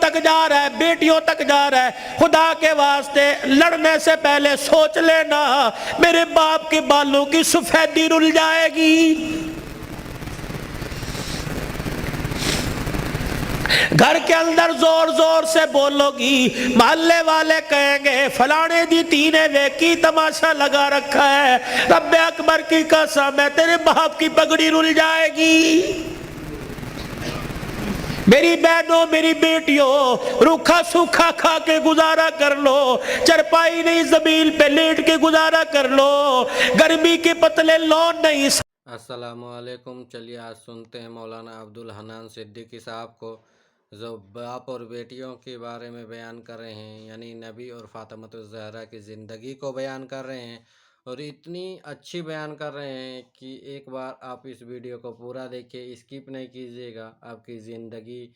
تک جا رہا ہے, بیٹیوں تک جا رہا ہے. خدا کے واسطے لڑنے سے پہلے سوچ لینا میرے باپ کے بالوں کی سفیدی رل جائے گی. گھر کے اندر زور زور سے بولو گی, محلے والے کہیں گے فلانے دی تینے ویکی تماشا لگا رکھا ہے. رب اکبر کی قسم ہے تیرے باپ کی پگڑی رل جائے گی. میری بہنوں میری بیٹیوں, روکھا سوکھا کھا کے گزارا کر لو, چرپائی نہیں زمین پہ لیٹ کے گزارا کر لو, گرمی کے پتلے لون نہیں. السلام علیکم. چلیے آج سنتے ہیں مولانا عبدالحنان صدیقی صاحب کو, جو باپ اور بیٹیوں کے بارے میں بیان کر رہے ہیں, یعنی نبی اور فاطمہ الزہرا کی زندگی کو بیان کر رہے ہیں, اور اتنی اچھی بیان کر رہے ہیں کہ ایک بار آپ اس ویڈیو کو پورا دیکھیں, اسکپ نہیں کیجیے گا, آپ کی زندگی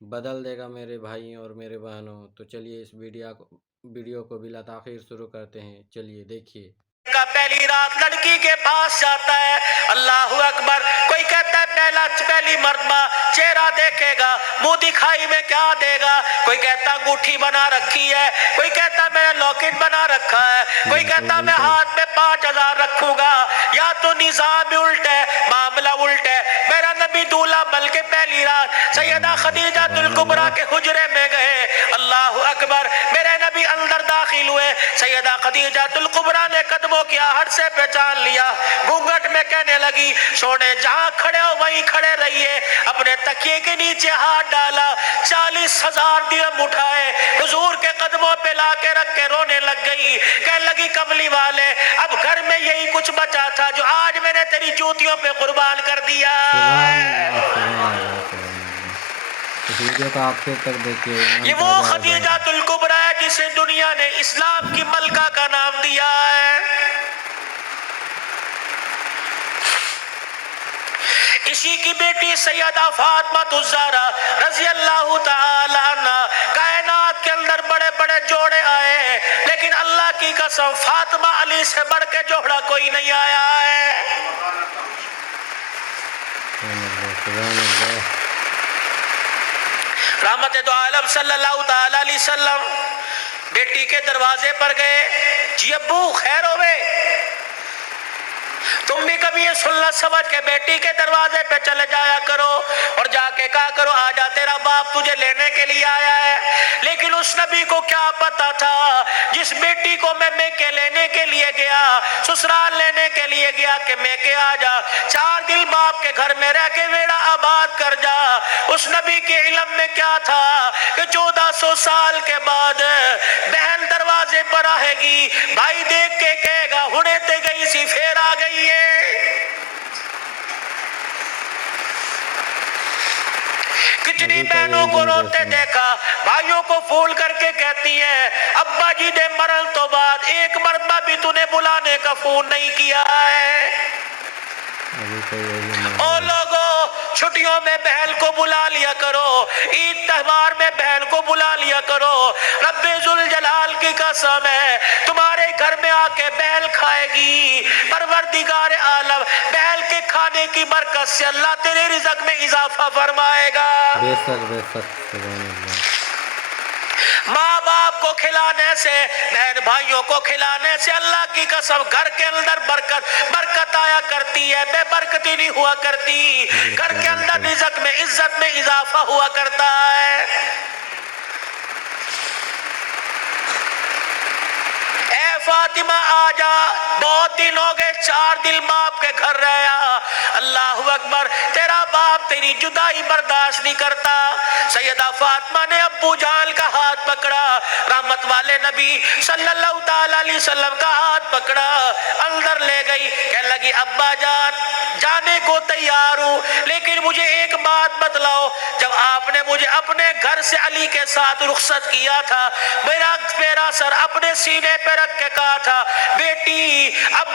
بدل دے گا میرے بھائیوں اور میرے بہنوں. تو چلیے اس ویڈیو کو بلا تاخیر شروع کرتے ہیں. چلیے دیکھیے. کا پہلی رات لڑکی کے پاس جاتا ہے, اللہ اکبر. کوئی کہتا ہے پہلی مرتبہ چہرہ دیکھے گا, منہ دکھائی میں کیا دے گا. کوئی کہتا انگوٹھی بنا رکھی ہے, کوئی کہتا میں نے لاکٹ بنا رکھا ہے, کوئی کہتا میں ہاتھ میں 5000 رکھوں گا. یا تو نظام الٹ ہے, معاملہ الٹ ہے. میرا نبی دولہا بن کے پہلی رات سیدہ خدیجہ الکبریٰ کے حجرے میں گئے, اللہ اکبر. میرے نبی اندر داخل ہوئے, سیدہ خدیجہ الکبریٰ نے قدموں کی آہٹ سے پہچان لیا, گھونگھٹ میں کہنے لگی سونے جہاں کھڑے ہو وہیں کھڑے رہیے. اپنے تکیے کے نیچے ہاتھ ڈالا, 40,000 درہم اٹھائے, حضور کے قدموں پہ لا کے رکھ کے رونے لگ گئی. کہنے لگی کملی والے اب گھر میں یہی کچھ بچا تھا جو آج میں نے تیری جوتیوں پہ قربان کر دیا. یہ وہ خدیجہ الکبریٰ ہے جسے دنیا نے اسلام کی ملکہ کا نام دیا ہے. اسی کی بیٹی سیدہ فاطمہ الزہرا رضی اللہ تعالی عنہ, کائنات کے اندر بڑے بڑے جوڑے آئے, لیکن اللہ کی قسم فاطمہ علی سے بڑھ کے جوڑا کوئی نہیں آیا ہے. رحمت دو عالم صلی اللہ تعالی علیہ وسلم بیٹی کے دروازے پر گئے, جی ابو خیر ہوئے. تم بھی کبھی یہ سنت سمجھ کے بیٹی کے دروازے پہ چلے جایا کرو اور جا کے کہا کرو آجا تیرا باپ تجھے لینے کے لیے آیا ہے. لیکن اس نبی کو کیا پتا تھا, جس بیٹی کو میں میکے لینے کے لیے گیا, سسرال لینے کے لیے گیا کہ میکے آجا, 4 دن باپ کے گھر میں رہ کے بیڑا آباد کر جا. اس نبی کے علم میں کیا تھا کہ 1400 سال کے بعد بہن دروازے پر آئے گی, بھائی دیکھ کے کہے گا ہنے تے گئی سی پھر آ گئی ہے. کتنی بہنوں کو روتے دیکھا, بھائیوں کو پھول کر کے کہتی ہیں ابا جی نے مرن تو بعد ایک مرتبہ بھی تو نے بلانے کا فون نہیں کیا ہے. او لوگوں چھٹیوں میں بہن کو بلا لیا کرو, عید تہوار میں بہن کو بلا لیا کرو. رب ذوالجلال کی قسم ہے تمہارے گھر میں آ کے بہن کھائے گی, پروردگار عالم بہن کے کھانے کی برکت سے اللہ تیرے رزق میں اضافہ فرمائے گا. بے شک سبحان اللہ. ماں باپ کو کھلانے سے, بہن بھائیوں کو کھلانے سے اللہ کی قسم گھر کے اندر برکت آیا کرتی ہے, بے برکتی نہیں ہوا کرتی. گھر کے اندر رزق میں عزت میں اضافہ ہوا کرتا ہے. اے فاطمہ آجا, بہت دن ہو گئے 4 دن باپ کے گھر رہا. اللہ اکبر, تیرا باپ تیری جدائی برداشت نہیں کرتا. سیدہ فاطمہ نے ابو جان کا ہاتھ پکڑا, رحمت والے نبی صلی اللہ تعالی علیہ وسلم کا ہاتھ پکڑا, اندر لے گئی. کہنے لگی ابا جان جانے کو تیار ہوں, لیکن مجھے ایک بات بتلاؤ, جب آپ نے مجھے اپنے گھر سے علی کے ساتھ رخصت کیا تھا, میرا سر اپنے سینے پہ رکھ کے کہا تھا بیٹی اب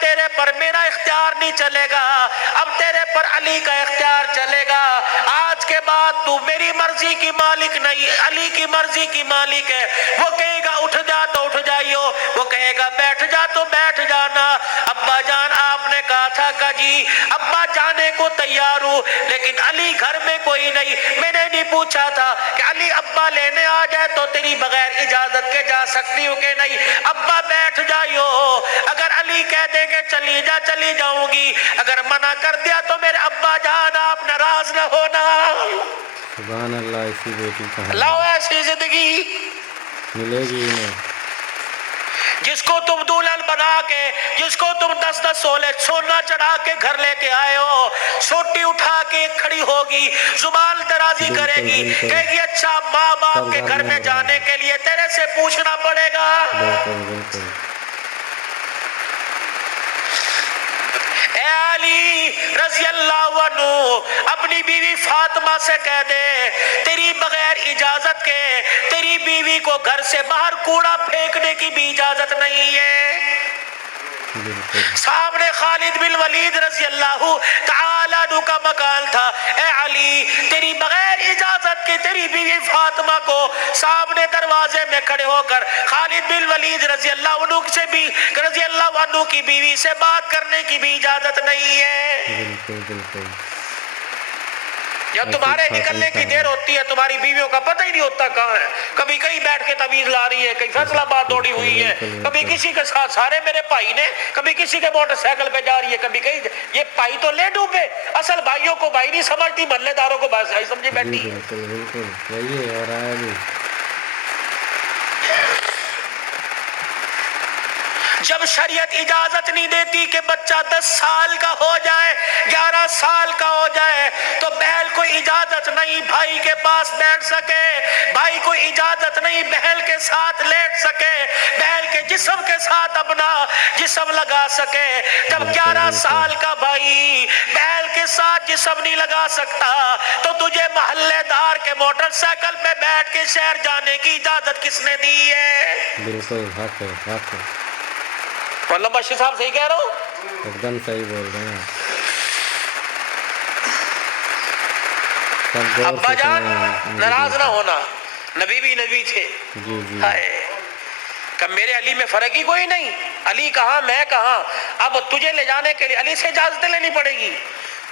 تیرے پر میرا اختیار نہیں چلے گا, اب تیرے پر علی کا اختیار چلے گا. آج کے بعد تو میری مرضی کی مالک نہیں, علی کی مرضی کی مالک ہے. وہ کہے گا اٹھ جا تو اٹھ جائیو, وہ کہے گا بیٹھ جا تو بیٹھ جانا. ابا جان آپ نے کہا تھا کہ جی ابا جانے کو کو تیار ہوں، لیکن علی گھر میں کوئی نہیں۔ میں نے نہیں پوچھا تھا کہ علی ابا لینے آ جائے تو تیری بغیر اجازت کے جا سکتی ہوں کہ نہیں؟ ابا بیٹھ جائیو، اگر علی کہہ دیں گے چلی جا چلی جاؤں گی، اگر منع کر دیا تو میرے ابا جان آپ ناراض نہ ہونا۔ سبحان اللہ، ایسی بیٹی کہاں لاؤ ایسی زندگی ملے گی انہیں؟ جس کو تم دلہن بنا کے، جس کو تم 10-10 سولے سونا چڑھا کے گھر لے کے آئے ہو، سوٹی اٹھا کے کھڑی ہوگی، زبان درازی کرے گی، کہے گی اچھا ماں باپ کے گھر میں جانے کے لیے تیرے سے پوچھنا پڑے گا۔ بالکل اے علی رضی اللہ عنہ اپنی بیوی فاطمہ سے کہہ دے تیری بغیر اجازت کے تیری بیوی کو گھر سے باہر کوڑا پھینکنے کی بھی اجازت نہیں ہے۔ سامنے خالد بن ولید رضی اللہ تعالیٰ عنہ کا مکان تھا۔ اے علی تیری بغیر اجازت کے تیری بیوی فاطمہ کو سامنے دروازے میں کھڑے ہو کر خالد بن ولید رضی اللہ عنہ کی بیوی سے بات کرنے کی بھی اجازت نہیں ہے۔ بالکل جب تمہارے نکلنے کی دیر ہوتی ہے تمہاری بیویوں کا پتہ ہی نہیں ہوتا کہاں ہے، کبھی کہیں بیٹھ کے تعویذ لا رہی ہے، کہیں فیصلہ آباد دوڑی ہوئی ہے، کبھی کسی کے ساتھ سارے میرے بھائی نے، کبھی کسی کے موٹر سائیکل پہ جا رہی ہے، کبھی کہیں یہ بھائی تو لے ڈوبے، اصل بھائیوں کو بھائی نہیں سمجھتی، محلے داروں کو بھائی سمجھے بیٹھی ہے۔ بالکل یہی ہے اور آیا بھی۔ جب شریعت اجازت نہیں دیتی کہ بچہ 10 سال کا ہو جائے، 11 سال کا ہو جائے تو بہن کو اجازت نہیں بھائی کے پاس بیٹھ سکے، بھائی کو اجازت نہیں بہن کے ساتھ لیٹ سکے، بہن کے جسم کے ساتھ اپنا جسم لگا سکے۔ جب 11 سال کا بھائی بہن کے ساتھ جسم نہیں لگا سکتا تو تجھے محلے دار کے موٹر سائیکل پہ بیٹھ کے شہر جانے کی اجازت کس نے دی ہے؟ بالکل حق ہے۔ مولانا بشیر صاحب صحیح کہہ رہا ہوں؟ ایک دم صحیح بول رہے ہیں۔ ابا جان ناراض نہ ہونا، نبی بھی نبی تھے۔ جی کہ میرے علی میں فرق ہی کوئی نہیں، علی کہاں میں کہاں، اب تجھے لے جانے کے لیے علی سے اجازت لینی پڑے گی۔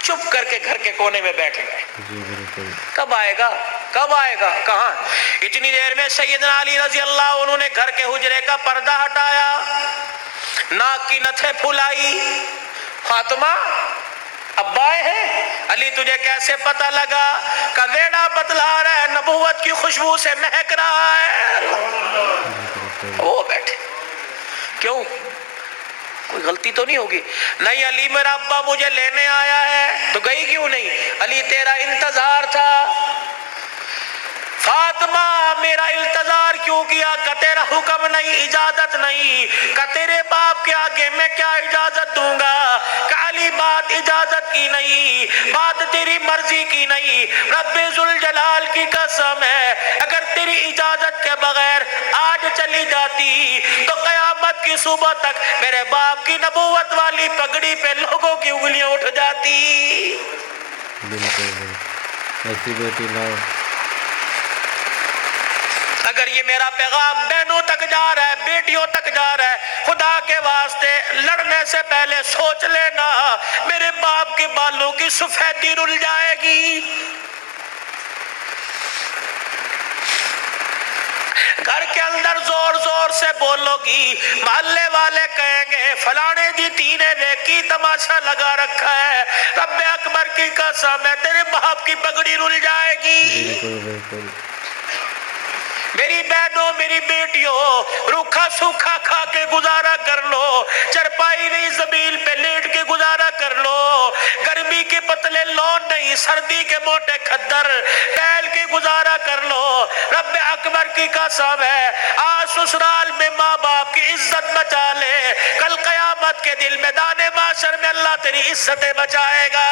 چپ کر کے گھر کے کونے میں بیٹھ گئے۔ جی بالکل۔ کب آئے گا کہاں؟ اتنی دیر میں سیدنا علی رضی اللہ عنہ نے گھر کے حجرے کا پردہ ہٹایا، ناک کی نتھے پھلائی۔ فاطمہ ابا آئے ہیں؟ علی تجھے کیسے پتہ لگا؟ کہ ویڑا بتلا رہا ہے، نبوت کی خوشبو سے مہک رہا ہے۔ وہ بیٹھے، کیوں؟ کوئی غلطی تو نہیں ہوگی؟ نہیں علی میرا ابا مجھے لینے آیا ہے۔ تو گئی کیوں نہیں؟ علی تیرا انتظار تھا۔ فاطمہ میرا انتظار کیوں کیا؟ کہ تیرا حکم نہیں، اجازت نہیں، کہ تیرے باپ کے آگے میں کیا اجازت دوں گا؟ کہ علی بات اجازت کی نہیں، بات تیری مرضی کی نہیں، رب ذوالجلال کی قسم ہے اگر تیری اجازت کے بغیر آج چلی جاتی تو قیامت کی صبح تک میرے باپ کی نبوت والی پگڑی پہ لوگوں کی انگلیاں اٹھ جاتی۔ بالکل ایسی بیٹی لاؤ۔ اگر یہ میرا پیغام بہنوں تک جا رہا ہے، بیٹیوں تک جا رہا ہے، خدا کے واسطے لڑنے سے پہلے سوچ لینا میرے باپ کے بالوں کی سفیدی رل جائے گی۔ گھر کے اندر زور زور سے بولو گی، محلے والے کہیں گے فلانے دی تینے دیکھی تماشا لگا رکھا ہے، رب اکبر کی قسم ہے تیرے باپ کی پگڑی رل جائے گی۔ بالکل میری بہنوں میری بیٹیوں روکھا سوکھا کھا کے گزارا کر لو، چرپائی نہیں زمین پہ لیٹ کے گزارا کر لو، گرمی کے پتلے لون نہیں سردی کے موٹے کھدر پہل کے گزارا کر لو۔ رب اکبر کی قسم ہے آج سسرال میں ماں باپ کی عزت بچا لے، کل قیامت کے دن میدان محشر میں اللہ تیری عزتیں بچائے گا۔